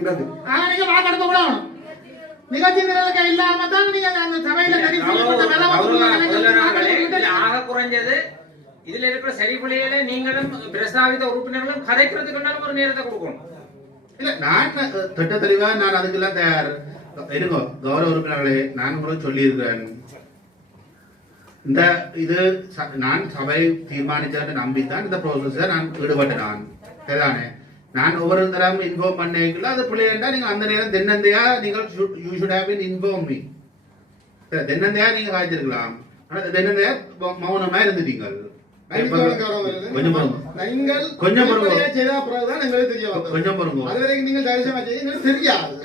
இருக்கின்றது. நீங்க வாக்கெடுப்பு கூட நிகழ்ச்சி நிரலுக்கு இல்லாம தான் நீங்க அந்த சபையில ஆக குறைஞ்சது இதுல இருக்கிற சரிபுள்ளிகளை நீங்களும் பிரஸ்தாபித்த உறுப்பினர்களும் கதைக்கிறதுக்கு ஒரு நேரத்தை கொடுக்கணும். இல்ல நான் திட்ட தெளிவா நான் அதுக்கெல்லாம் தயார் இருங்கோ. கௌரவ உறுப்பினர்களே, நான் உங்களுக்கு சொல்லி இருக்கிறேன், இந்த இது நான் சபை தீர்மானிச்சதை நம்பித்தான் இந்த ப்ரோசஸ நான் ஈடுபட்டேன். நான் சரிதானே, நான் ஒவ்வொரு தரம் இன்ஃபார்ம் பண்ணிக்கல அது பிள்ளைண்டா நீங்க அந்த நேரம் தென்னந்தையா நீங்கள் you should have been inform me. தென்னந்தையா நீங்க காய்ச்சிருக்கலாம், ஆனா தென்னந்தையா மௌனமா இருந்துட்டீங்க. கொஞ்சம்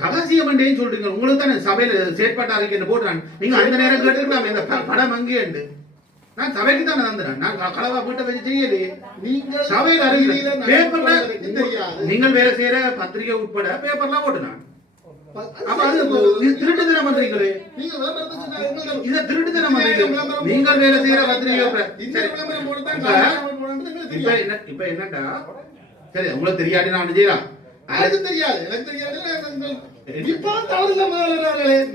ரகசியம் பண்ணேன்னு சொல்றீங்க. உங்களுக்கு தானே சபையில செயற்பாட்டு அறிக்கை போட்டுறான். நீங்க அந்த நேரம் கேட்டுக்கலாம் இந்த படம் அங்கே உண்டு. நான் சபைக்கு தானே தந்துறேன். நான் களவா வீட்டை வச்சு செய்யலையே. நீங்க சபையில அறிக்கை பேப்பர்ல நீங்கள் வேலை செய்யற பத்திரிகை உட்பட பேப்பர்லாம் போட்டுனான். திருட்டுத்தனம் பண்றீங்களே, இத திருட்டுத்தனம் பண்றீங்க. நீங்கள் வேலை செய்யற பத்திரிகை இப்ப என்னண்டா, சரி உங்களுக்கு தெரியாடி நான் செய்யலாம். அது தெரியாது, எனக்கு தெரியாது. இப்ப தவறு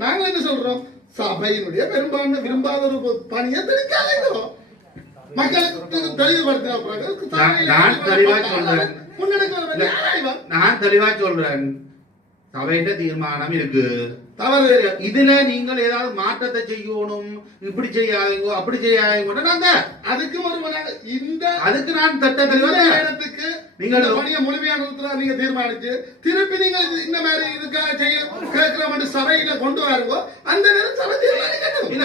நாங்க என்ன சொல்றோம், சபையினுடைய பெரும்பான்மை விரும்பாத ஒரு பணியை தெரிவிக்காதோ மக்களுக்கு தெளிவுபடுத்த. நான் தெளிவா சொல்றேன், சபையிட்ட தீர்மானம் இருக்கு. தவறு இதுல நீங்கள் ஏதாவது மாற்றத்தை செய்யணும், இப்படி செய்யாதீங்க அப்படி செய்யாதீங்க. அதுக்கு ஒரு இந்த அதுக்கு நான் தட்ட தெளிவானத்துக்கு நீங்கள் பணியை முழுமையான நீங்க தீர்மானிச்சு திருப்பி நீங்க இந்த மாதிரி இதுக்காக செய்ய கேட்கிறோம் சபையில கொண்டு வருவோ அந்த நேரம் சபை தீர்மானிக்கணும். இல்ல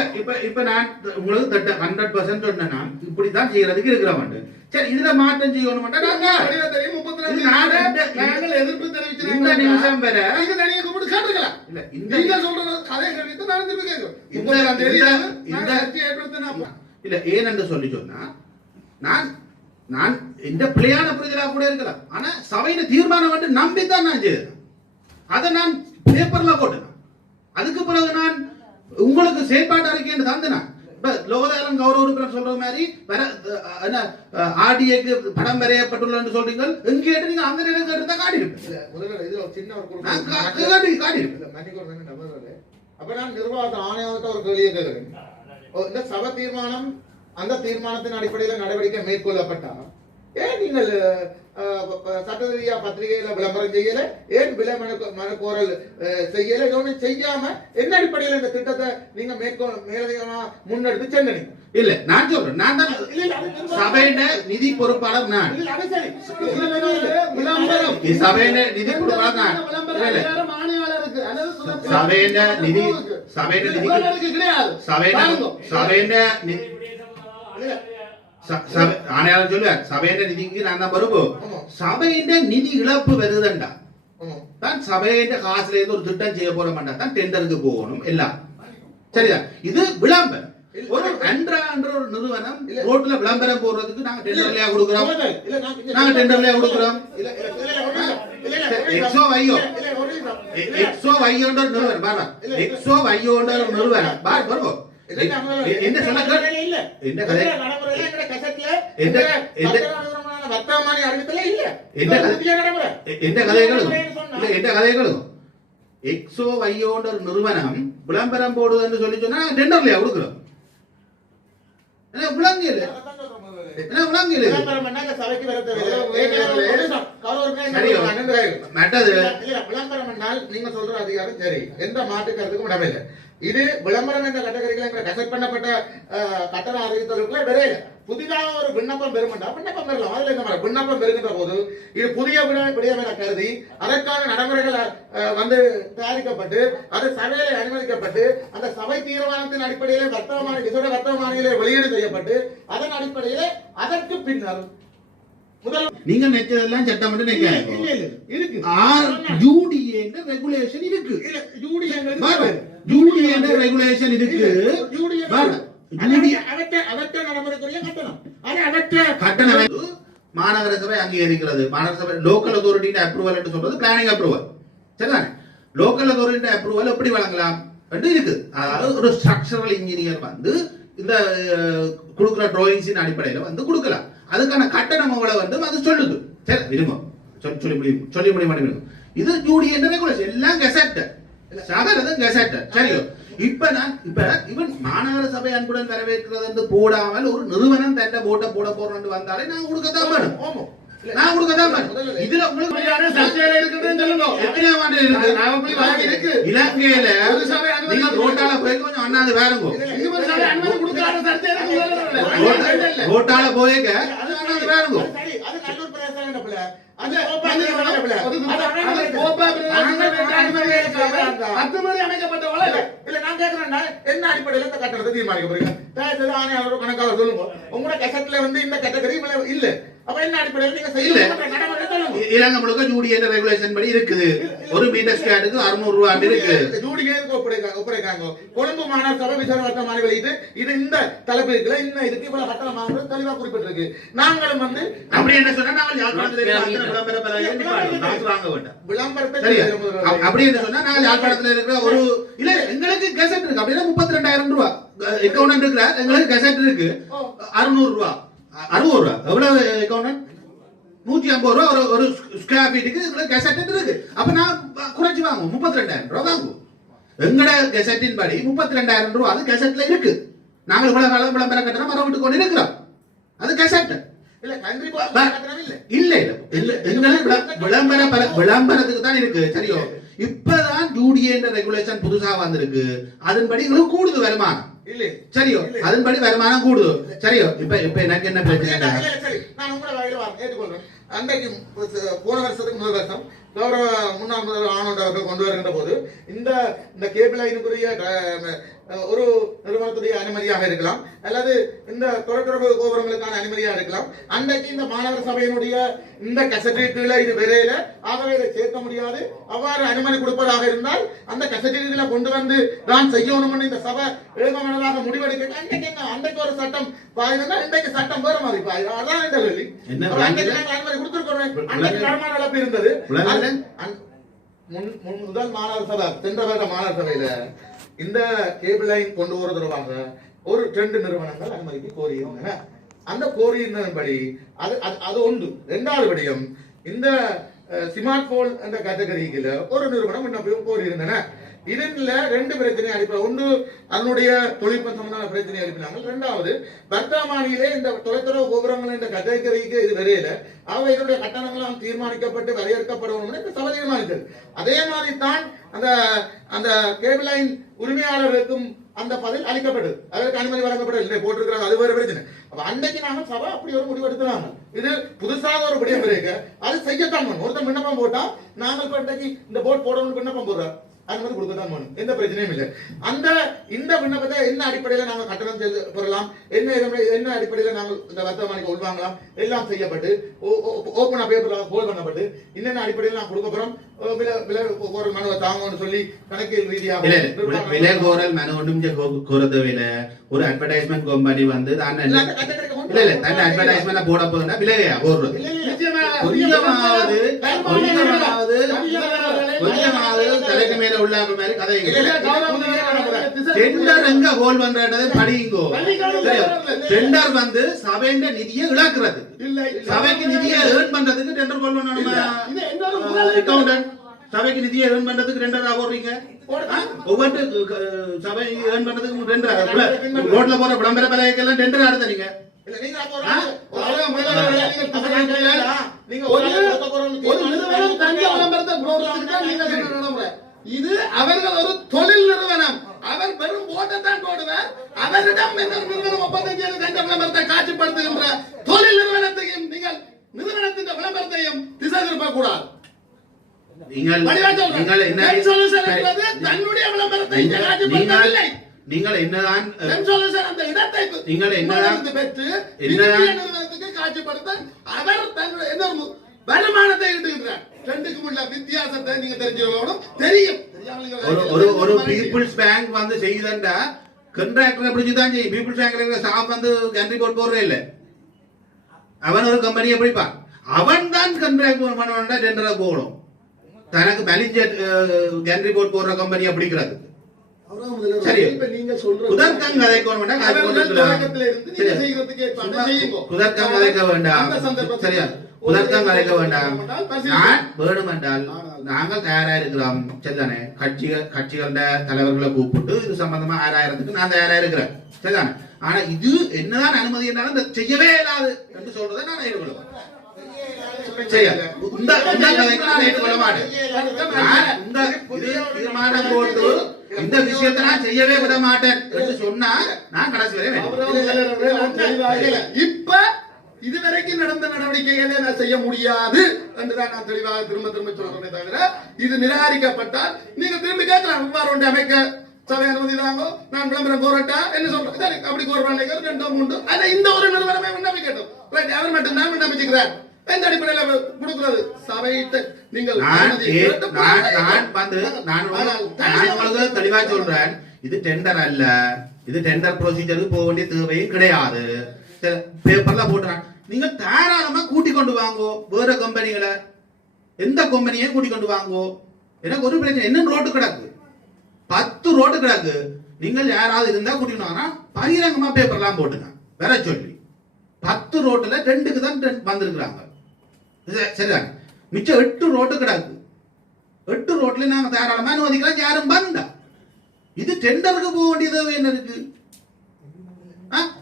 இப்ப நான் உங்களுக்கு தட்ட 100% சொன்னா இப்படித்தான் செய்யறதுக்கு இருக்கிறவன். சரி, இதுல மாற்றம் செய்யணும். நாங்கள் எதிர்ப்பு தெரிவிச்சு இந்த நிமிஷம் வர தனியாக கூப்பிட்டு கேட்டுக்கலாம். இல்ல இந்த சொல்றது கதை கேட்டு நான் திருப்பி கேட்கிறோம். இல்ல ஏனென்று சொல்லி சொன்னா நான் நான் இந்த பிள்ளையான புரிதலா கூட இருக்கலாம். ஆனா சபையில தீர்மானம் வந்து நம்பித்தான் நான் செய்தேன். அதை நான் பேப்பர்ல போட்டேன். அதுக்கு பிறகு நான் உங்களுக்கு செயற்பாட்டு அறிக்கை தந்தேன். லோகதாரம் கௌரவ உறுப்பினர் சொல்ற மாதிரி ஆர்டிஏக்கு படம் வரையப்பட்டுள்ள சொல்றீங்க. எங்க நீங்க அந்த நேரத்தை காட்டி அப்ப நான் நிர்வாக ஆணையத்தை ஒரு கேள்வியை கேட்கிறேன். இந்த சபை தீர்மானம் அந்த தீர்மானத்தின் அடிப்படையில் நடவடிக்கை மேற்கொள்ளப்பட்டா ஏன் நீங்கள் சட்டரீதியா பத்திரிகையில விளம்பரம் செய்யல, ஏன் விலை மனக்கோரல் செய்யல, செய்யாம என்ன அடிப்படையில் இந்த திட்டத்தை நீங்க மேலதிகமா முன்னெடுத்து சென்றீங்க? இல்ல நான் சொல்றேன், நான் தான் சபையின நிதி பொறுப்பாளர். நான் சபையின நிதி பொறுப்பாளர். நான் சபையின நிதி ஆணையாளர் சொல்லுவார், சபையிட நிதிக்கு நான் தான் வருவோம். சபையிட நிதி இழப்பு வருதுண்டா தான் சபையிட காசுல இருந்து ஒரு திட்டம் செய்ய போற மாட்டா தான் டெண்டருக்கு போகணும் எல்லாம். சரிதான், இது விளம்பரம். ஒரு அண்ட்ரா என்ற ஒரு நிறுவனம் ரோட்ல விளம்பரம் போடுறதுக்கு நாங்க டெண்டர்லயா கொடுக்கிறோம். நாங்க டெண்டர்லயா கொடுக்கிறோம். எக்ஸோ வையோ நிறுவனம் பாரு, எக்ஸோ வையோ நிறுவனம் பாரு வருவோம். என்ன சொல்ல என்ன கதை எக்ஸோ வையோன்ற ஒரு நிறுவனம் விளம்பரம் போடுதுன்னு சொல்லி சொன்னா டெண்டர்லயா கொடுக்கிறோம். விளங்கல விளம்பரம் நீங்க சொல்ற அதிகாரம் சரி, எந்த மாற்றுக்கிறதுக்கும் இடமில்லை. இது விளம்பரம் என்ற கட்டகரிகள் கசட் பண்ணப்பட்ட கட்டண அறிவித்தலுக்குள்ள விரையில புதிதாக ஒரு விண்ணப்பம் பெறுமெண்டா விண்ணப்பம் பெறலாம். அதுல இந்த மாதிரி விண்ணப்பம் பெறுகின்ற போது இது புதிய விடயம் என கருதி அதற்கான நடைமுறைகள் வந்து தயாரிக்கப்பட்டு அது சபையில அனுமதிக்கப்பட்டு அந்த சபை தீர்மானத்தின் அடிப்படையிலே வர்த்தமானியிலே வெளியீடு செய்யப்பட்டு அதன் அடிப்படையிலே அதற்கு பின்னர் நீங்க நினைச்சதெல்லாம் சட்டம் இருக்கு. ரெகுலேஷன் இருக்கு. ரெகுலேஷன் இருக்கு. மாநகர சபை அங்கீகரிக்கிறது. மாநகர சபை லோக்கல் அத்தாரிட்டி அப்ரூவல் என்று சொல்றது பிளானிங் அப்ரூவல். சரிதானே, லோக்கல் அத்தாரிட்டி அப்ரூவல் எப்படி வழங்கலாம் இருக்கு. அதாவது ஒரு ஸ்ட்ரக்சரல் இன்ஜினியர் வந்து இந்த கொடுக்குற டிராயிங்ஸின் அடிப்படையில் வந்து கொடுக்கலாம். அதுக்கான கட்டணம் வந்து அது சொல்லுது. சரி விரும்பும் சொல்லி முடியும் இது யூனியன் ரெகுலேஷன் எல்லாம் கெசட் சாதாரண கெசட் சரியோ இப்ப இவன் மாநகர சபை அன்புடன் வரவேற்கிறது என்று போடாமல் ஒரு நிறுவனம் தட்ட போட்ட போட போறோம் வந்தாலே நான் கொடுக்கத்தான் வேணும் நான் கொடுக்கத்தான் வேணும் இதுல உங்களுக்கு சர்ச்சையில இருக்குதுன்னு சொல்லுங்க. எத்தனையாம் ஆண்டு இருக்கு இலங்கையில நீங்க ரோட்டால போய் கொஞ்சம் அண்ணாந்து வேறுங்கோ அனுமதி கொடுக்காத சர்ச்சை இருக்கு. ரோட்டால போய்க்க அது அண்ணாந்து வேறுங்கோ சரி, அது நல்லூர் பிரதேசம் என்ன பிள்ளை? அது அத்துமீறி அமைக்கப்பட்ட வழக்கு. இல்ல நான் கேக்குறேன்னா என்ன அடிப்படையில இந்த கட்டணத்தை தீர்மானிக்க போறீங்க? தயவுசெய்து ஆணையாளர் கணக்காளர் சொல்லுங்க. உங்களோட கசட்ல இந்த கேட்டகரி இல்ல. அப்ப என்ன அடிப்படையில் நீங்க இல்ல. நடைமுறை சொல்லுங்க. இலங்கை முழுக்க யூடிஎன் ரெகுலேஷன் படி இருக்குது. ஒரு மீட்டர் ஸ்கொயருக்கு 600 ரூபாய் இருக்கு. ஜூடிக்கு ஒப்படைக்காங்க. கொழும்பு மாநகர சபை விசாரணை வர்த்தமானி வெளியிட்டு இது இந்த தலைப்பு இருக்குல்ல, இன்னும் இதுக்கு இவ்வளவு கட்டணம் வாங்குறது தெளிவா குறிப்பிட்டிருக்கு. நாங்களும் அப்படி என்ன சொன்னா நாங்கள் யாழ்ப்பாணத்தில் இருக்கிற விளம்பர பலகையை நிப்பாட்டுவோம். காசு வாங்க வேண்டாம். விளம்பரத்தை சரியா? அப்படி என்ன சொன்னா நாங்கள் யாழ்ப்பாணத்தில் இருக்கிற ஒரு இல்ல எங்களுக்கு கெசட் இருக்கு. அப்படின்னா 32,000 ரூபாய் அக்கௌண்ட் இருக்கிற எங்களுக்கு கெசட் இருக்கு. 600 ரூபாய் 60 ரூபாய் எவ்வளவு அக்கௌண்ட் 150 ரூபாய் ஒரு ஸ்கொயர் ஃபீட்டுக்கு எங்களுக்கு கெசட் இருக்கு. அப்ப நான் குறைச்சு வாங்குவோம் 32,000 ரூபாய் வாங்குவோம். எங்கட கெசட்டின் படி 32,000 ரூபாய் அது கெசட்ல இருக்கு. நாங்கள் இவ்வளவு விளம்பர கட்டணம் மரம் கொண்டு இருக்கிறோம். அது கெசட் இல்ல கண்ட்ரி கட்டணம் இல்ல. இல்ல இல்ல எங்களுக்கு விளம்பரத்துக்கு தான் இருக்கு. சரியோ இப்பதான் யூடிஎன் ரெகுலேஷன் புதுசா வந்திருக்கு. அதன்படி எங்களுக்கு கூடுது வருமானம் இல்ல. சரியோ அதன்படி வருமானம் கூடுது. சரியோ இப்ப எனக்கு என்ன பிரச்சனை? சரி, நான் உங்களோட வகையில ஏற்றுக்கொள்றேன். அன்றைக்கு போன வருஷத்துக்கு முதல் வருஷம் கௌரவ முன்னாள் முதல்வர் ஆனந்த் அவர்கள் கொண்டு வருகின்ற போது இந்த கேபிள் லைனுக்குரிய ஒரு நிறுவனத்துடைய அனுமதியாக இருக்கலாம் அல்லது இந்த தொலைத்தொடர்பு கோபுரங்களுக்கான அனுமதியாக இருக்கலாம். அன்றைக்கு இந்த மாநகர சபையினுடைய இந்த கசட்டீட்டுல இது விரையில ஆகவே இதை சேர்க்க முடியாது. அவ்வாறு அனுமதி கொடுப்பதாக இருந்தால் அந்த கசட்டீட்டுல கொண்டு வந்து தான் செய்யணும்னு இந்த சபை ஏகமனதாக முடிவெடுக்க அன்றைக்கு ஒரு சட்டம் பாயுதுன்னா இன்றைக்கு சட்டம் வேற மாதிரி பாயுது. அதான் இந்த கேள்வி. அனுமதி கொடுத்திருக்கோம். அன்றைக்கு வருமான இழப்பு இருந்தது. முதல் மாநகர சபை சென்ற வருட மாநகர சபையில இந்த கேபிள் லைன் கொண்டு வர தொடர்பாக ஒரு 2 நிறுவனங்கள் அனுமதிக்கு கோரியிருந்தன. அந்த கோரியிருந்தபடி அது ஒன்று. 2வது விடயம் இந்த ஸ்மார்ட் போன் என்ற கேட்டகரியில ஒரு நிறுவனம் விண்ணப்பம் கோரியிருந்தன. இதுல 2 பிரச்சனை அடிப்படை. ஒன்று அதனுடைய தொழில்நுட்பம் சம்பந்தமான பிரச்சனை எழுப்பினாங்க. 2வது வர்த்தமானியிலே இந்த தொலைத்தொடர்பு கோபுரங்கள் என்ற கேட்டகரிக்கு இது வரையில அவை இதனுடைய கட்டணங்களாம் தீர்மானிக்கப்பட்டு வரையறுக்கப்படணும் இந்த சபை தீர்மானித்தது. அதே மாதிரி தான் அந்த கேபிள் லைன் உரிமையாளர்களுக்கும் அந்த பதில் அளிக்கப்பட்டது. அதற்கு அனுமதி வழங்கப்படவில்லை போட்டிருக்கிறாங்க. அது வேறு பிரச்சனை. அப்ப அன்னைக்கு நாங்க சபை அப்படி ஒரு முடிவு எடுத்துறாங்க. இது புதுசாக ஒரு விடயம் இருக்கு. அது செய்யத்தான் வேணும். ஒருத்தர் விண்ணப்பம் போட்டா நாங்கள் இன்றைக்கு இந்த போர்ட் போடணும்னு விண்ணப்பம் போடுறோம். அனுமதி கொடுக்கத்தான் வேணும். எந்த பிரச்சனையும் இல்லை. இந்த விண்ணப்பத்தை என்ன அடிப்படையில நாங்கள் கட்டணம் பெறலாம், என்ன அடிப்படையில நாங்கள் இந்த வர்த்தமானிக்கு உள்வாங்கலாம் எல்லாம் செய்யப்பட்டு ஓப்பனா பேப்பர்ல ஹோல்ட் பண்ணப்பட்டு என்னென்ன அடிப்படையில் நான் கொடுக்க போறோம் ஒரு மனுவை தாங்கன்னு சொல்லி கணக்கியல் ரீதியாக விலை கோரல் மனு ஒன்றும் கோரது விலை ஒரு அட்வர்டைஸ்மெண்ட் கம்பெனி வந்து அட்வர்டைஸ்மெண்ட் போட போதுன்னா விலையா போடுறது கொஞ்சமாவது தலைக்கு மேல உள்ளாங்க மாதிரி கதை டெண்டர் எங்க ஹோல் பண்றது படிங்கோ. டெண்டர் வந்து சபைண்ட நிதியை இழக்கிறது. சபைக்கு நிதியை ஏர்ன் பண்றதுக்கு டெண்டர் ஹோல் பண்ணணும். அக்கவுண்டன்ட் சபைக்கு நிதியை ஏர்ன் பண்றதுக்கு டெண்டரா போடுறீங்க. ஒவ்வொரு சபை ஏர்ன் பண்றதுக்கு டெண்டர் ரோட்ல போற விளம்பர பலகைக்கெல்லாம் டெண்டர் ஆடுறீங்க. இது அவர்கள் ஒரு தொழில் நிறுவனம். அவர் வெறும் போட்டத்தான் போடுவார். அவரிடம் நிறுவனம் ஒப்பந்தம் செய்து கண்ட விளம்பரத்தை காட்சிப்படுத்துகின்ற தொழில் நிறுவனத்தையும் நீங்கள் நிறுவனத்தின் விளம்பரத்தையும் திசை திருப்ப கூடாது. தன்னுடைய விளம்பரத்தை காட்சிப்படுத்தவில்லை. நீங்கள் என்னதான் அந்த இடத்தை நீங்கள் என்னதான் பெற்று நிறுவனத்துக்கு காட்சிப்படுத்த அவர் தன்னுடைய வருமானத்தை ஈட்டுகின்றார். ரெண்டுக்கும் உள்ள வித்தியாசத்தை நீங்க தெரிஞ்சுக்கணும். தெரியும் ஒரு பீப்புள்ஸ் பேங்க் வந்து செய்யுதுண்டா கான்ட்ராக்டர் பிடிச்சுதான் செய்யும். பீப்புள்ஸ் பேங்க்ல ஸ்டாஃப் வந்து கேன் ரிப்போர்ட் போடுறே இல்ல. அவன் ஒரு கம்பெனியை பிடிப்பான். அவன் தான் கான்ட்ராக்ட் பண்ண டெண்டரை போகணும். தனக்கு மேனேஜர் கேன் ரிப்போர்ட் போடுற கம்பெனியை பிடிக்கிறது. சரி நீங்க சொல்ற குதர்க்கம் கதைக்க வேண்டாம். தொடக்கத்துல இருந்து நீங்க செய்யறதுக்கு குதர்க்கம் கதைக்க வேண்டாம். சரியா முதற்கம் கலைக்க வேண்டாம். நான் வேணும் என்றால் நாங்கள் தயாரா இருக்கிறோம். சரிதானே? கட்சிகள தலைவர்களை கூப்பிட்டு இது சம்பந்தமா ஆராயறதுக்கு நான் தயாரா இருக்கிறேன். சரிதானே? ஆனா இது என்னதான் அனுமதி என்றாலும் செய்யவே இயலாது என்று சொல்றதை நான் ஏற்றுக்கொள்வேன். தீர்மானம் போட்டு இந்த விஷயத்தை நான் செய்யவே விட மாட்டேன் என்று சொன்னா நான் கடைசி வரை இப்ப இதுவரைக்கும் நடந்த நடவடிக்கைகளை நான் செய்ய முடியாது என்றுதான் நான் தெளிவாக திரும்ப சொல்றேனே தவிர இது நிராகரிக்கப்பட்டால் நீங்க திரும்பி கேட்கலாம் இவ்வாறு ஒன்று அமைக்க சபை அனுமதி தாங்கோ நான் விளம்பரம் கோரட்டா என்ன சொல்றேன். சரி அப்படி கோருவாங்க 2 3 ஆனா இந்த ஒரு நிறுவனமே விண்ணப்பிக்கட்டும். அவர் மட்டும் தான் விண்ணப்பிச்சுக்கிறார். எந்த அடிப்படையில கொடுக்கிறது சபையிட்ட நீங்கள் தெளிவா சொல்றேன். இது டெண்டர் அல்ல. இது டெண்டர் ப்ரொசீஜருக்கு போக வேண்டிய தேவையும் கிடையாது. பேப்பர்ல போட்டுறான். நீங்க தாராளமா கூட்டி கொண்டு வாங்கோ வேற கம்பெனிகளை எந்த கம்பெனியை கூட்டி கொண்டு வாங்கோ. எனக்கு ஒரு பிரச்சனை என்ன ரோட்டு கிடக்கு 10 ரோட்டு கிடக்கு. நீங்கள் யாராவது இருந்தா கூட்டிட்டு பகிரங்கமா பேப்பர்லாம் போட்டுங்க வேற சொல்லி 10 ரோட்டுல 2க்கு தான் வந்திருக்கிறாங்க. சரிதான். மிச்சம் 8 ரோட்டு கிடக்கு. 8 ரோட்ல நாங்க தாராளமா அனுமதிக்கலாம். யாரும் வந்தா இது டெண்டருக்கு போக வேண்டியது என்ன இருக்கு?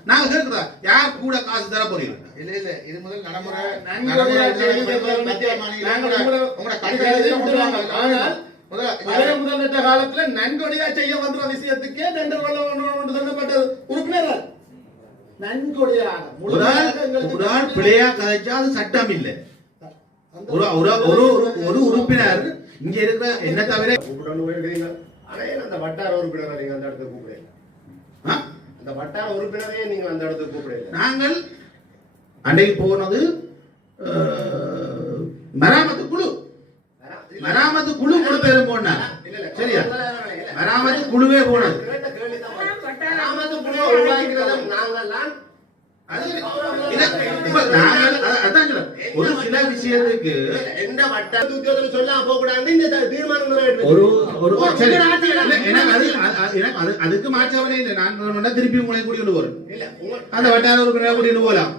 நாங்க கேட்கிறதா யார் கூட காசு தர போறீங்க? இல்ல இது முதல் நடைமுறை முதல்வட்ட காலத்துல நன்கொடையா செய்ய வந்த விஷயத்துக்கே டெண்டர் சொல்லப்பட்டது உறுப்பினர் நன்கொடையாக பிள்ளையா கதைச்சா அது சட்டம் இல்லை. ஒரு உறுப்பினர் இங்க இருக்கிற என்ன தவிர அந்த வட்டார உறுப்பினரை நீங்க அந்த இடத்துக்கு கூப்பிடுங்க. அந்த வட்டார உறுப்பினரையே நீங்க அந்த இடத்துக்கு கூப்பிடுங்க. நாங்கள் அன்றைக்கு போனது மராமத்து குழு முழு பேரும் போனார். சரியா? மராமத்து குழுவே போனது. ஒரு சில விஷயத்துக்கு எந்த வட்டார உத்தியோகத்தில் சொல்ல போகக்கூடாது இந்த தீர்மானம் அதுக்கு மாற்றவனே இல்லை. நான் திருப்பி உங்களை கூட்டிட்டு போறேன். அந்த வட்டார உறுப்பினரை கூட்டிட்டு போகலாம்.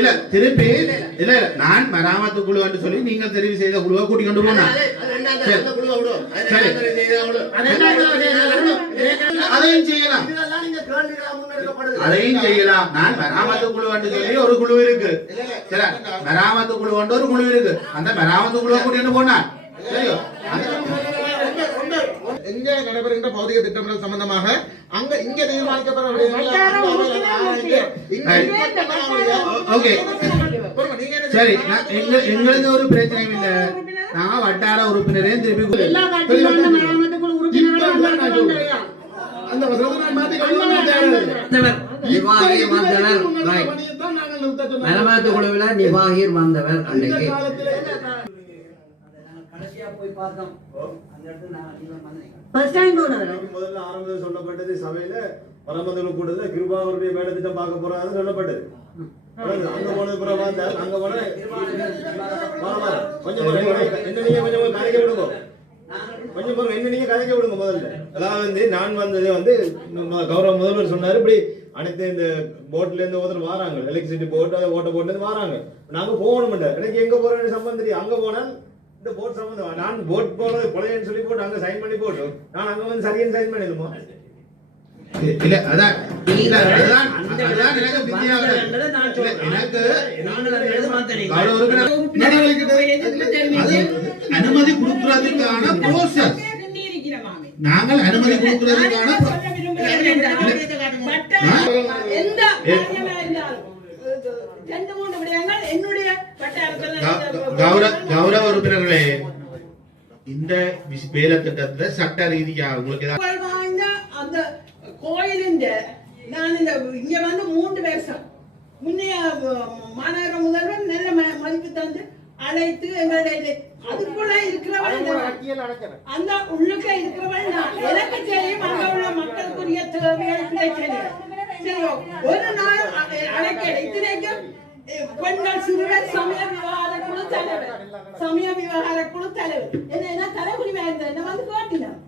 இல்ல திருப்பி இல்ல நான் மராமத்து குழு என்று சொல்லி நீங்க தெரிவு செய்த குழுவை கூட்டிக் கொண்டு போனா அதையும் செய்யலாம். அதையும் செய்யலாம். நான் மராமத்து குழு என்று சொல்லி ஒரு குழு இருக்கு. சரி, மராமத்து குழு கொண்டு ஒரு குழு இருக்கு. அந்த மராமத்து குழுவை கூட்டிட்டு போனா சரியோ? எங்க நடைபெறுகின்ற பௌதிக திட்டமிடல் சம்பந்தமாக அங்க இங்க தீர்மானிக்கப்பட சரி. எங்களுக்கு ஒரு பிரச்சனையும் இல்ல. நான் வட்டார உறுப்பினரையும் திருப்பி மராமத்து குழுவில் நிர்வாகியர் வந்தவர் அன்றைக்கு முதல்ல ஆரம்பத்தில் சொல்லப்பட்டது சபையில மராமத்து கூட்டத்தில் கிருபாவருடைய வேலை திட்டம் பார்க்க போறாரு சொல்லப்பட்டது. அங்க போனது அங்க போன கொஞ்சம் கொஞ்சம் கதைக்க விடுங்க. கொஞ்சம் என்ன நீங்க கதைக்க விடுங்க. முதல்ல அதாவது நான் வந்தது கௌரவ முதல்வர் சொன்னாரு இப்படி அனைத்து இந்த போட்ல இருந்து ஒருத்தர் வராங்க. எலக்ட்ரிசிட்டி போட் ஓட்ட போட்ல இருந்து வராங்க. நாங்க போகணும். எனக்கு எங்க போற வேண்டிய சம்பந்தம் தெரியும். அங்க போனால் இந்த போட் சம்பந்தம் நான் போட் போறது கொலைன்னு சொல்லி போட்டு அங்க சைன் பண்ணி போட்டு நான் அங்க வந்து சரியான சைன் பண்ணிடுமோ இல்ல அதான் எனக்கு அனுமதி கொடுக்கிறதுக்கான ப்ரோசஸ் நாங்கள் அனுமதி கொடுக்கிறதுக்கான கௌரவ உறுப்பினர்களே, இந்த வேலை திட்டத்தை சட்ட ரீதியாக உங்களுக்கு அந்த கோயிலின் நான் இங்க வந்து 3 வருஷம் முன்னைய மாநகர முதல்வர் நல்ல மதிப்பு தந்து அழைத்து எங்களுடைய அதுக்குள்ள இருக்கிறவள் அந்த உள்ளுக்க இருக்கிறவள் எனக்கு தெரியும். அங்க உள்ள மக்களுக்குரிய தேவைகள் கிடைக்கல. சரியோ, ஒரு நாள் அழைக்கல. இத்தனைக்கும் பெண்கள் சிறுவர் சமய விவகார குழு தலைவர் என்ன தலைகுடி வேண்டாம் என்ன வந்து காட்டினார்.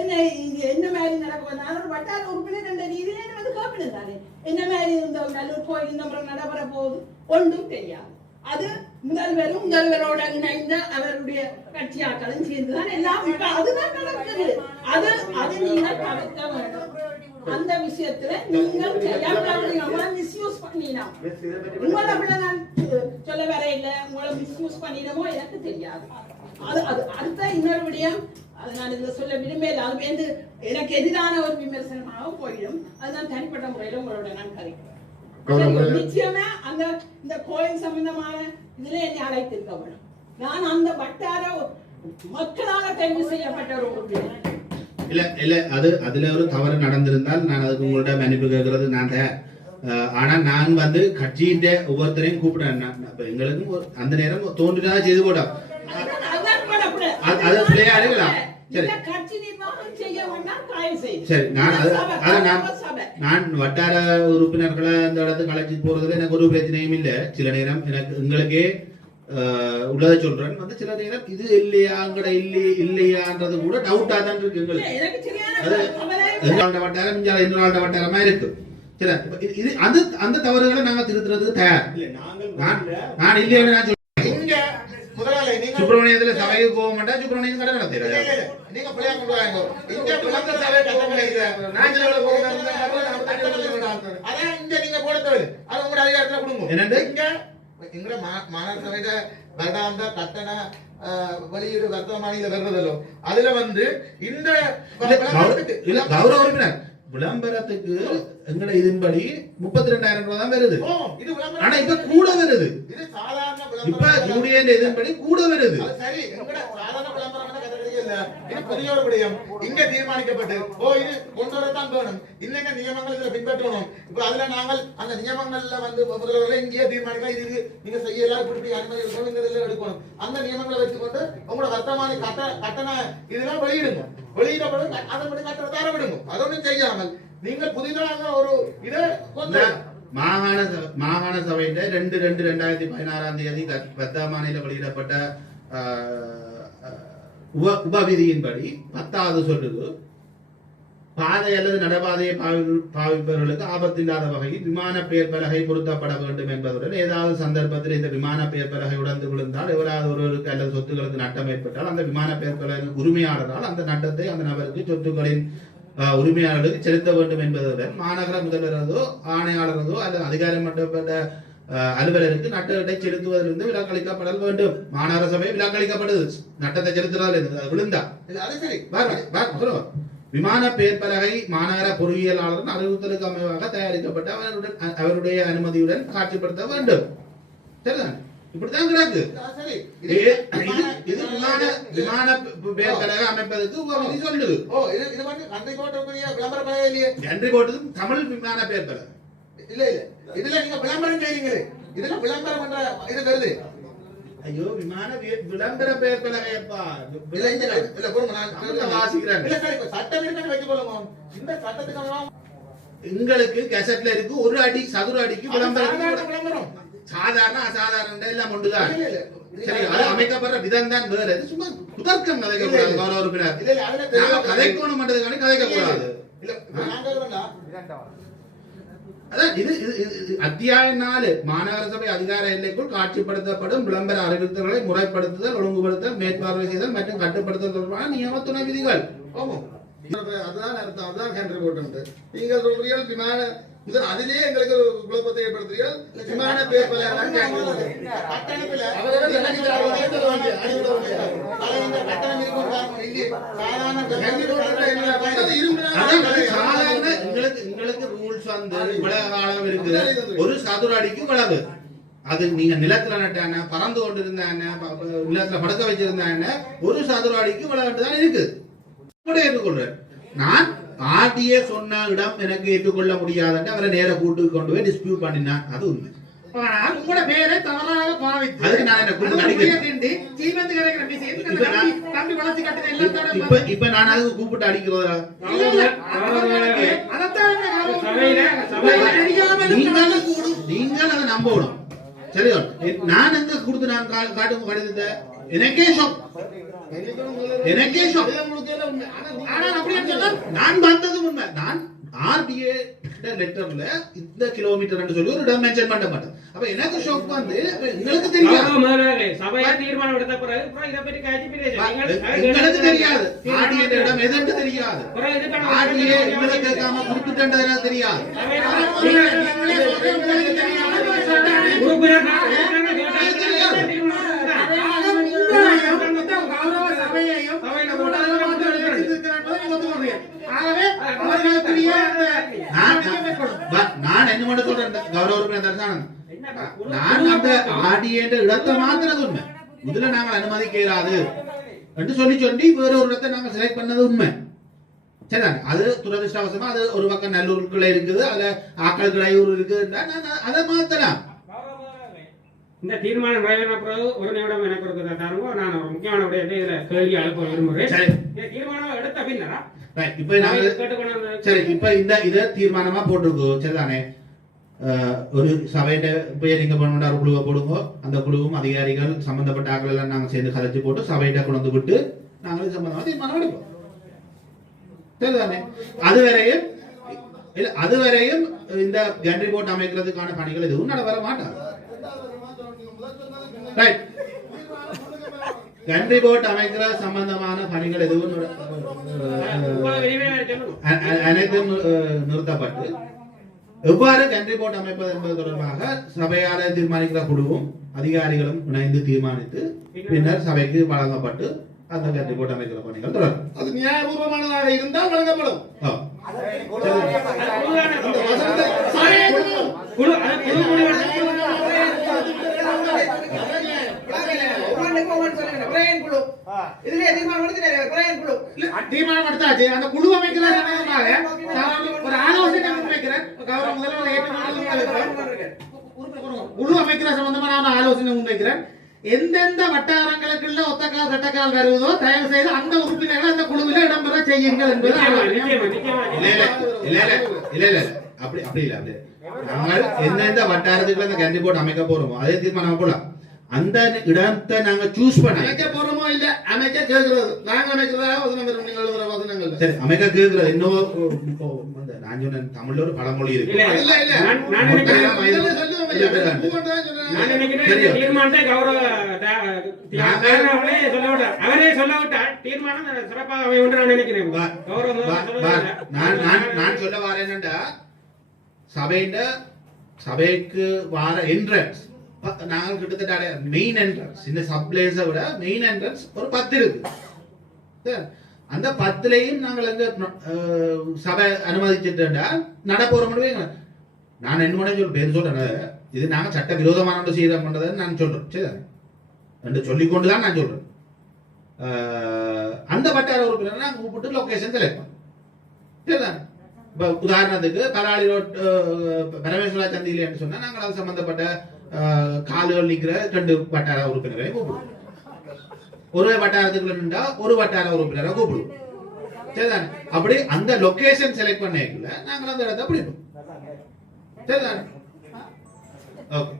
என்ன மாதிரி நடக்கும் நான் ஒரு வட்டார உறுப்பினர் என்ற ரீதியில வந்து கேட்பேன் தானே என்ன மாதிரி இந்த நல்லூர் கோயில் இந்த முறை நடைபெற போகுது ஒன்றும் தெரியாது. அது முதல்வரோட இணைந்த அவருடைய கட்சியாக்களும் சேர்ந்துதான் எல்லாம் இப்ப அதுதான் நடக்குது. அது நீங்கள் தவிர்க்க வேண்டும். அந்த விஷயத்துல நீங்கள் மிஸ்யூஸ் பண்ணினா உங்களை விட நான் சொல்ல வர இல்ல உங்களை மிஸ்யூஸ் பண்ணிடமோ எனக்கு தெரியாது. அது அடுத்த இன்னொரு விடயம் அது நான் இதை சொல்ல விரும்பல. அது வந்து எனக்கு எதிரான ஒரு விமர்சனமாக போயிடும். அது நான் தனிப்பட்ட முறையில உங்களோட நான் கதைக்கிறேன். நிச்சயமா அந்த இந்த கோயில் சம்பந்தமான இதுல என்னை அழைத்திருக்க வேண்டும். நான் அந்த வட்டார மக்களால் தெரிவு செய்யப்பட்ட ஒரு உறுப்பினர். இல்ல அதுல ஒரு தவறு நடந்திருந்தால் நான் அதுக்கு உங்கள்ட்ட மன்னிப்பு கேட்கறது நான் ஆனா நான் வந்து கட்சியின் ஒவ்வொருத்தரையும் கூப்பிடுறேன். எங்களுக்கும் அந்த நேரம் தோன்றினா செய்து போட்டோம். அது பிள்ளையா இருக்கலாம். சரி சரி நான் வட்டார உறுப்பினர்களை அந்த இடத்துக்கு அழைச்சி போறதுல எனக்கு ஒரு பிரச்சனையும் இல்லை. சில நேரம் எனக்கு எங்களுக்கே உள்ளதை சொல்றேன் வந்து சில நேரம் இது இல்லையா அங்கட இல்லையான்றது கூட டவுட்டா தான் இருக்கு எங்களுக்கு. எங்களோட வட்டாரம் இன்னொரு வட்டாரமா இருக்கு. சரி இது அந்த தவறுகளை நாங்க திருத்துறதுக்கு தயார். நான் இல்லைன்னு நான் சொல்றேன். சுப்பிரமணியத்துல சபைக்கு போக மாட்டா சுப்பிரமணியம் கடை நடத்துறாரு. நீங்க பிள்ளையா கொண்டு வாங்க. இங்க பிள்ளைங்க சபை கட்டணம் இல்ல. நாங்களோட போகிறதா அதான் இங்க நீங்க போடுறது. அது உங்க அதிகாரத்துல கொடுங்க. என்னண்டு இங்க மாநகர சபையில வருடாந்த கட்டண வெளியீடு வர்த்தமானியில வர்றதோ அதுல வந்து இந்த கௌரவ உறுப்பினர் விளம்பரத்துக்கு எங்கட இதன்படி 32,000 ரூபாய் தான் வருது. ஆனா இப்ப கூட வருது. இது சாதாரண இப்ப கூடிய இதன்படி கூட வருது. சரி எங்கட சாதாரண விளம்பரம் இல்ல. இது புதிய ஒரு விடயம் இங்க தீர்மானிக்கப்பட்டு இது கொண்டு வரத்தான் வேணும். இன்னைக்கு நியமங்கள் இதுல பின்பற்றணும். இப்ப அதுல நாங்கள் அந்த நியமங்கள்ல வந்து முதல்வர்கள் இங்கேயே தீர்மானிக்கலாம். இது நீங்க செய்யலாம் இப்படி அனுமதி எடுக்கணும். அந்த நியமங்களை வச்சுக்கொண்டு உங்களோட வர்த்தமானி கட்டண இதெல்லாம் வெளியிடப்படும். அதன்படி கட்டணம் தர விடுங்க. அதொன்னும் செய்யாமல் நீங்கள் புதிதாக ஒரு இதை மாகாண சபையில 2/2/2016 வர்த்தமானியில வெளியிடப்பட்ட உபவிதியின்படி 10வது சொல்லுது பாதை அல்லது நடபாதையை பாவிப்பவர்களுக்கு ஆபத்தில்லாத வகையில் விமான பெயர் பலகை பொருத்தப்பட வேண்டும் என்பதுடன் ஏதாவது சந்தர்ப்பத்தில் இந்த விமான பெயர் பலகை உடந்து விழுந்தால் எவராது ஒருவருக்கு அல்லது சொத்துக்களுக்கு நட்டம் ஏற்பட்டால் அந்த விமான பெயர் பலகை உரிமையாளரால் அந்த நட்டத்தை அந்த நபருக்கு சொத்துக்களின் உரிமையாளர்களுக்கு செலுத்த வேண்டும் என்பதுடன் மாநகர முதல்வரதோ ஆணையாளரதோ அல்லது அதிகாரமற்ற அலுவலருக்கு நட்டத்தை செலுத்துவதிலிருந்து விலக்களிக்கப்பட வேண்டும். மாநகர சபை விலக்களிக்கப்படுது நட்டத்தை செலுத்துறதுல விழுந்தா. விமான பெயர் பலகை மாநகர பொறியியலாளர் அறிவுறுத்தலுக்கு அமைவாக தயாரிக்கப்பட்ட அவருடைய அனுமதியுடன் காட்சிப்படுத்த வேண்டும். சரிதான் இப்படித்தான் கிடக்கு. இது விமான பெயர் பலகை அமைப்பதற்கு உபவிதி சொல்லுது. நன்றி போட்டது தமிழ் விமான பெயர் பலகை இல்ல இதுல நீங்க விளம்பரம் செய்றீங்களே இதுல விளம்பரம் பண்ற இது வருது. ஐயோ விமான விளம்பர பெயர் பலகையப்பா இல்ல போடுங்க நான் வாசிக்கிறேன். இல்ல சார் இப்ப சட்டம் இருக்குன்னு வெச்சு கொள்ளுங்க. இந்த சட்டத்துக்கு உங்களுக்கு கெசட்ல இருக்கு ஒரு அடி சதுர அடிக்கு விளம்பரம் சாதாரண அசாதாரண எல்லாம் ஒன்றுதான். சரி அது அமைக்கப்படுற விதம் தான் வேற. சும்மா குதர்க்கம் கதைக்கக்கூடாது. கௌரவ உறுப்பினர் கதைக்கணும் பண்றதுக்கான கதைக்கக்கூடாது. அதான் இது அத்தியாயம் 4 மாநகர சபை அதிகார எல்லைக்குள் காட்சிப்படுத்தப்படும் விளம்பர அறிவித்தல்களை முறைப்படுத்துதல் ஒழுங்குபடுத்தல் மேற்பார்வை செய்தல் மற்றும் கட்டுப்படுத்தல் தொடர்பான நியம துணை விதிகள். அதுதான் அர்த்தம். அதுதான் கேண்டர் போட்டு நீங்கள் சொல்றீர்கள் விமான முதல் அதிலேயே எங்களுக்கு ஒரு குழப்பத்தை ஏற்படுத்துகிறீர்கள். விமான பேர் எங்களுக்கு ரூல்ஸ் வந்து உலக காலம் இருக்கு. ஒரு சதுர அடிக்கு வளவு அது நீங்க நிலத்துல நட்டான பறந்து கொண்டு இருந்தான நிலத்துல படுக்க வச்சிருந்தான ஒரு சதுர அடிக்கு வளவு தான் இருக்கு. ஏற்றுக்கொள்றேன் நான் ஆர்டிஏ சொன்ன இடம் எனக்கு ஏற்றுக்கொள்ள முடியாதுன்னு அவரை நேர கூட்டு கொண்டு போய் டிஸ்பியூட் பண்ணினான். அது உண்மை. ஆனால் உங்களோட பேரை தவறாக பாவித்து அதுக்கு நான் என்ன கூப்பிட்டு இப்ப நான் அதுக்கு கூப்பிட்டு அடிக்கிறதா? நீங்கள் அதை நம்பணும். சரியோ நான் எங்க கொடுத்து நான் காட்டுங்க கடிதத்தை எனக்கே ஷாக் ஆனால் அப்படி சொன்னா நான் வந்தது உண்மை நான் ஆர்டிஏ லெட்டர்ல இந்த கிலோமீட்டர் சொல்லி ஒரு இடம் மென்ஷன் பண்ண மாட்டேன் அப்ப எனக்கு ஷாக் வந்து எங்களுக்கு தெரியாது சபையா தீர்மானம் எடுத்த பிறகு அப்புறம் இதை பற்றி எங்களுக்கு தெரியாது ஆர்டிஏ இடம் எதுன்னு தெரியாது ஆர்டிஏ எங்களை கேட்காம குறிப்பிட்டா தெரியாது நான் என்ன மட்டும் சொல்றேன் கௌரவ உறுப்பினர் தர்சானந்த் நான் அந்த ஆடியேட்ட இடத்தை மாத்தினது உண்மை இதுல நாங்கள் அனுமதிக்க இயலாது என்று சொல்லி வேற ஒரு இடத்தை நாங்கள் செலக்ட் பண்ணது உண்மை சரிதான் அது துரதிருஷ்டவசமா அது ஒரு பக்கம் நல்லூருக்குள்ள இருக்குது அதுல ஆக்கள் கிளையூர் இருக்குது அதை மாத்தலாம் இந்த தீர்மானம் நிறைவேறின பிறகு ஒரு நிமிடம் எனக்கு கொடுத்த தருவோ நான் ஒரு முக்கியமான விடயத்தை இதுல கேள்வி எழுப்ப விரும்புகிறேன் இந்த தீர்மானம் எடுத்த பின்னரா இப்ப நாங்க சரி இப்ப இந்த இத தீர்மானமா போட்டிருக்கோம் சரிதானே ஒரு சபையிட்ட போய் நீங்க பண்ண ஒரு குழுவை போடுங்க அந்த குழுவும் அதிகாரிகள் சம்பந்தப்பட்ட ஆக்கள் எல்லாம் நாங்க சேர்ந்து கதைச்சு போட்டு சபையிட்ட கொண்டு விட்டு நாங்களும் சம்பந்தமா தீர்மானம் எடுப்போம் சரிதானே அதுவரையும் இந்த கண்ட்ரி போர்ட் அமைக்கிறதுக்கான பணிகள் எதுவும் நடைபெற மாட்டாங்க கண்ட்ரி போர்ட் அமைக்கிற சம்பந்தமான பணிகள் எதுவும் அனைத்தும் நிறுத்தப்பட்டு எவ்வாறு கண்ட்ரி போர்ட் அமைப்பது என்பது தொடர்பாக சபையால தீர்மானிக்கிற குழுவும் அதிகாரிகளும் இணைந்து தீர்மானித்து பின்னர் சபைக்கு வழங்கப்பட்டு அந்த கண்ட்ரி போர்ட் அமைக்கிற பணிகள் தொடரும் அது நியாயபூர்வமானதாக இருந்தால் வழங்கப்படும் தீர்மானம் எடுத்தாச்சு அந்த குழு அமைக்கிற ஒரு ஆலோசனை முன்வைக்கிறேன் கௌரவ முதல்வர் குழு அமைக்கிற சம்பந்தமான ஆலோசனை முன்வைக்கிறேன் எந்தெந்த வட்டாரங்களுக்குள்ள ஒத்தக்கால் சட்டக்கால் வருவதோ தயவு செய்து அந்த உறுப்பினர்கள் அந்த குழுவில் இடம்பெற செய்யுங்கள் என்பது அப்படி இல்ல நாங்கள் எந்தெந்த வட்டாரத்துக்குள்ள அந்த கண்ட்ரி போர்ட் அமைக்க போறோமோ அதே தீர்மானம் போலாம் அந்த இடத்தை நாங்க சூஸ் பண்ண அமைக்க போறோமோ இல்ல அமைக்க கேக்குறது நாங்க அமைக்கிறதா வசனம் வரும் நீங்கள் எழுதுற வசனங்கள் சரி அமைக்க கேக்குறது இன்னும் நான் சொன்ன தமிழ்ல ஒரு பழமொழி இருக்கு இல்ல இல்ல தீர்மானத்தை கௌரவ அவரே சொல்ல விட்டார் தீர்மானம் சிறப்பாக அமையும் நான் நினைக்கிறேன் நான் சொல்ல வரேன் என்னண்டா சபைக்கு வார என்ட்ரன்ஸ் நாங்கள் கிட்டத்தட்ட மெயின் என்ட்ரன்ஸ் இந்த சப்ளேஸை விட மெயின் என்ட்ரன்ஸ் ஒரு 10 இருக்கு அந்த 10லயும் நாங்கள் எங்க சபை அனுமதிச்சுட்டா நடப்போறோம் நான் என்ன பண்ண பேர் சொல்றேன் இது நாங்க சட்ட விரோதமான செய்யறோம் பண்றதை நான் சொல்றேன் சரிதான் என்று சொல்லிக்கொண்டுதான் நான் சொல்றேன் அந்த வட்டார உறுப்பினர் நாங்கள் கூப்பிட்டு லொகேஷன் செலக்ட் பண்ணோம் சரிதான் இப்ப உதாரணத்துக்கு கலாளி ரோட் பரமேஸ்வரா சந்தியில என்று சொன்னா நாங்கள் அது சம்பந்தப்பட்ட காலுகள் நிற்கிற 2 வட்டார உறுப்பினரை கூப்பிடுவோம் ஒரு வட்டாரத்துக்குள்ள நின்றா ஒரு வட்டார உறுப்பினரை கூப்பிடுவோம் சரிதானே அப்படி அந்த லொகேஷன் செலக்ட் பண்ணல நாங்கள் அந்த இடத்தை பிடிப்போம் சரிதானே ஓகே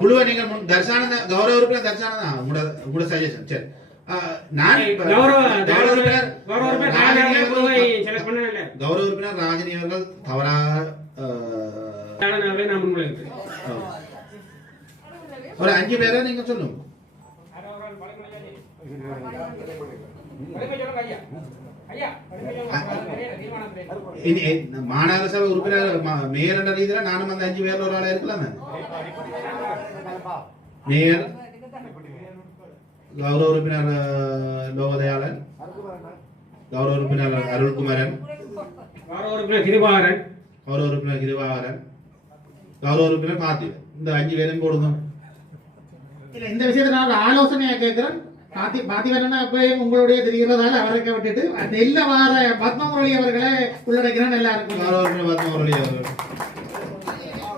குழுவை நீங்கள் தர்சானந்த கௌரவ உறுப்பினர் தர்சானந்தா உங்களோட சஜஷன் சரி நான் கௌரவ உறுப்பினர் ராஜினி அவர்கள் தவறாக ஒரு 5 பேரை நீங்க சொல்லுங்க மாநகர சபை உறுப்பினர் மேயர் என்ற ரீதியில நானும் அந்த 5 பேர்ல ஒரு ஆளா இருக்கலாம் மேயர் கௌரவ உறுப்பினர் லோகதயாளன் கௌரவ உறுப்பினர் அருள்குமரன் கௌரவ உறுப்பினர் கிருபாகரன் கௌரவ உறுப்பினர் பார்த்திபன் இந்த 5 பேரையும் போடுங்க இந்த விஷயத்தை நான் ஒரு ஆலோசனையா கேட்கிறேன் பார்த்திபன் போய் உங்களுடைய தெரிகிறதால அவருக்கு விட்டுட்டு நெல்ல வார பத்மமுரளி அவர்களை உள்ளடக்கிறான் எல்லாருக்கும் கௌரவ உறுப்பினர் பத்மமுரளி அவர்கள்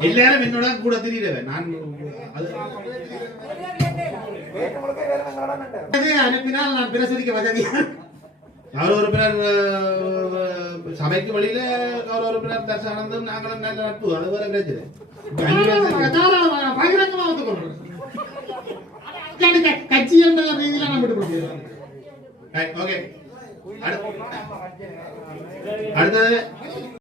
எல்லாரும் என்னோட கூட தெரியுறவன் நான் அனுப்பினால் நான் பிரசுரிக்க வசதியா கௌரவ உறுப்பினர் சபைக்கு வெளியில கௌரவ உறுப்பினர் தர்ஷானந்தும் நாங்களும் நல்ல நட்பு, அது வேற பிரச்சனை. பகிரங்கமா ஒத்துக்கொள்றேன். கட்சி என்ற ரீதியில நான் விட்டு கொடுக்கிறேன். ஓகே, அடுத்தது